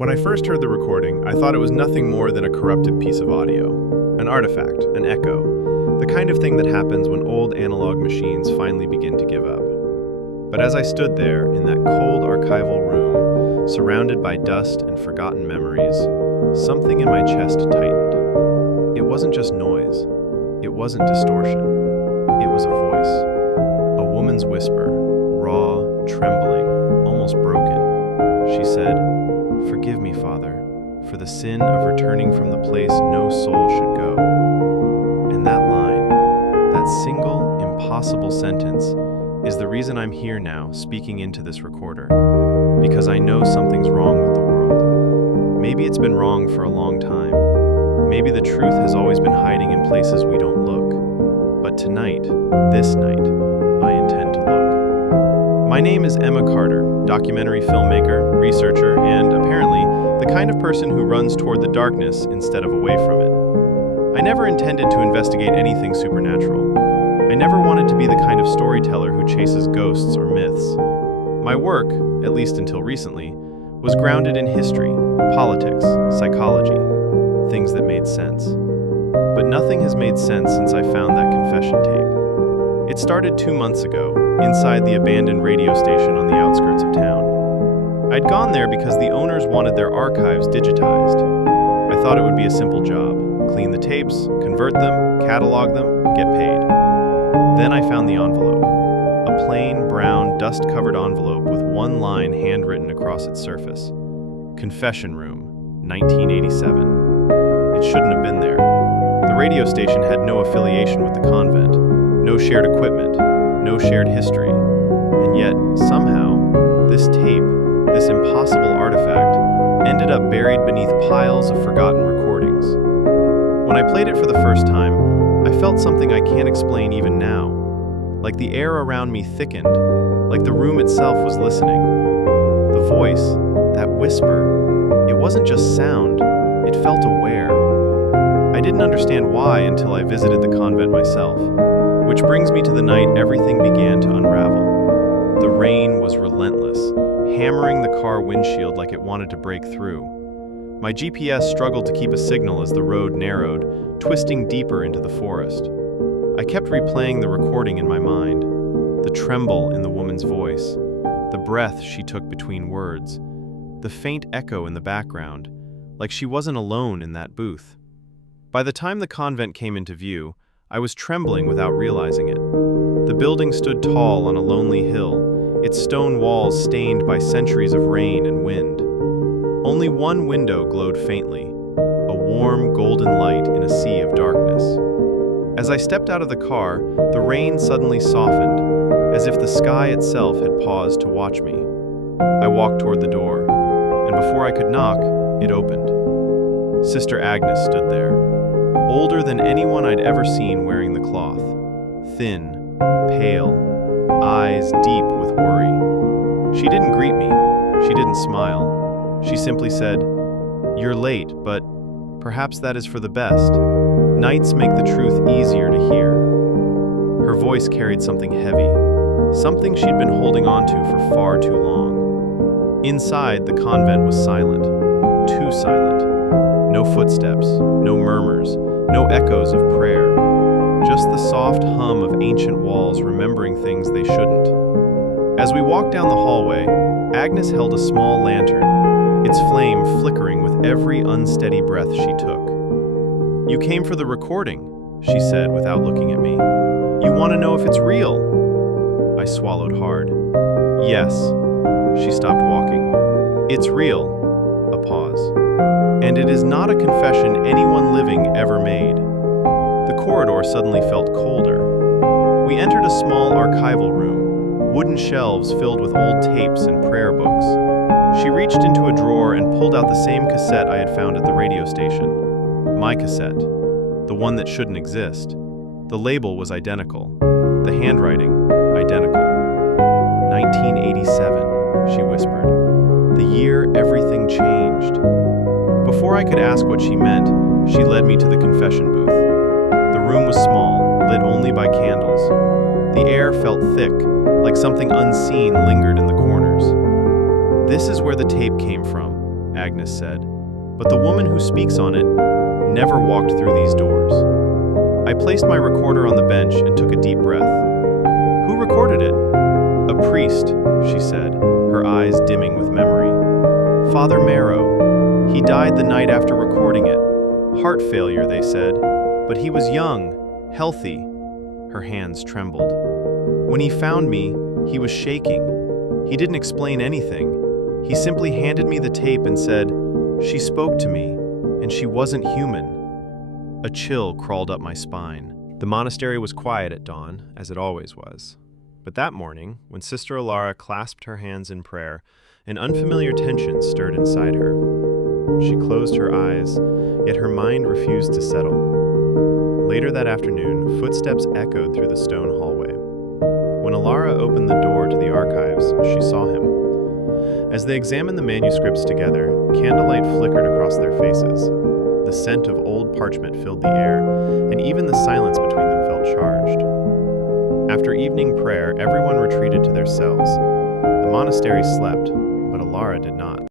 When I first heard the recording, I thought it was nothing more than a corrupted piece of audio, an artifact, an echo, the kind of thing that happens when old analog machines finally begin to give up. But as I stood there in that cold archival room, surrounded by dust and forgotten memories, something in my chest tightened. It wasn't just noise. It wasn't distortion. It was a voice. A woman's whisper, raw, trembling, almost broken. She said, "Forgive me, Father, for the sin of returning from the place no soul should go." And that line, that single, impossible sentence, is the reason I'm here now, speaking into this recorder. Because I know something's wrong with the world. Maybe it's been wrong for a long time. Maybe the truth has always been hiding in places we don't look. But tonight, this night, I intend to look. My name is Emma Carter, documentary filmmaker, researcher, and apparently the kind of person who runs toward the darkness instead of away from it. I never intended to investigate anything supernatural. I never wanted to be the kind of storyteller who chases ghosts or myths. My work, at least until recently, was grounded in history, politics, psychology, things that made sense. But nothing has made sense since I found that confession tape. It started 2 months ago, inside the abandoned radio station on the outskirts of town. I'd gone there because the owners wanted their archives digitized. I thought it would be a simple job: clean the tapes, convert them, catalog them, get paid. Then I found the envelope. A plain, brown, dust-covered envelope with one line handwritten across its surface. Confession Room, 1987. It shouldn't have been there. The radio station had no affiliation with the convent, no shared equipment, no shared history. And yet, somehow, this tape, this impossible artifact, ended up buried beneath piles of forgotten recordings. When I played it for the first time, I felt something I can't explain even now. Like the air around me thickened, like the room itself was listening. The voice, that whisper, it wasn't just sound, it felt aware. I didn't understand why until I visited the convent myself, which brings me to the night everything began to unravel. The rain was relentless, hammering the car windshield like it wanted to break through. My GPS struggled to keep a signal as the road narrowed, twisting deeper into the forest. I kept replaying the recording in my mind, the tremble in the woman's voice, the breath she took between words, the faint echo in the background, like she wasn't alone in that booth. By the time the convent came into view, I was trembling without realizing it. The building stood tall on a lonely hill, its stone walls stained by centuries of rain and wind. Only one window glowed faintly, a warm, golden light in a sea of darkness. As I stepped out of the car, the rain suddenly softened, as if the sky itself had paused to watch me. I walked toward the door, and before I could knock, it opened. Sister Agnes stood there, older than anyone I'd ever seen wearing the cloth, thin, pale, eyes deep with worry. She didn't greet me, she didn't smile. She simply said, "You're late, but perhaps that is for the best. Nights make the truth easier to hear." Her voice carried something heavy, something she'd been holding on to for far too long. Inside, the convent was silent, too silent. No footsteps, no murmurs, no echoes of prayer. Just the soft hum of ancient walls remembering things they shouldn't. As we walked down the hallway, Agnes held a small lantern, its flame flickering with every unsteady breath she took. "You came for the recording," she said without looking at me. "You want to know if it's real?" I swallowed hard. "Yes." She stopped walking. "It's real." A pause. "And it is not a confession anyone living ever made." The corridor suddenly felt colder. We entered a small archival room, wooden shelves filled with old tapes and prayer books. She reached into a drawer and pulled out the same cassette I had found at the radio station. My cassette, the one that shouldn't exist. The label was identical, the handwriting identical. 1987, she whispered. The year everything changed. Before I could ask what she meant, she led me to the confession booth. The room was small, lit only by candles. The air felt thick, like something unseen lingered in the corners. "This is where the tape came from," Agnes said, "but the woman who speaks on it never walked through these doors." I placed my recorder on the bench and took a deep breath. "Who recorded it?" "A priest," she said, her eyes dimming with memory. "Father Marrow. He died the night after recording it. Heart failure, they said. But he was young, healthy." Her hands trembled. "When he found me, he was shaking. He didn't explain anything. He simply handed me the tape and said, 'She spoke to me, and she wasn't human.'" A chill crawled up my spine. The monastery was quiet at dawn, as it always was. But that morning, when Sister Alara clasped her hands in prayer, an unfamiliar tension stirred inside her. She closed her eyes, yet her mind refused to settle. Later that afternoon, footsteps echoed through the stone hallway. When Alara opened the door to the archives, she saw him. As they examined the manuscripts together, candlelight flickered across their faces. The scent of old parchment filled the air, and even the silence between them felt charged. After evening prayer, everyone retreated to their cells. The monastery slept, but Alara did not.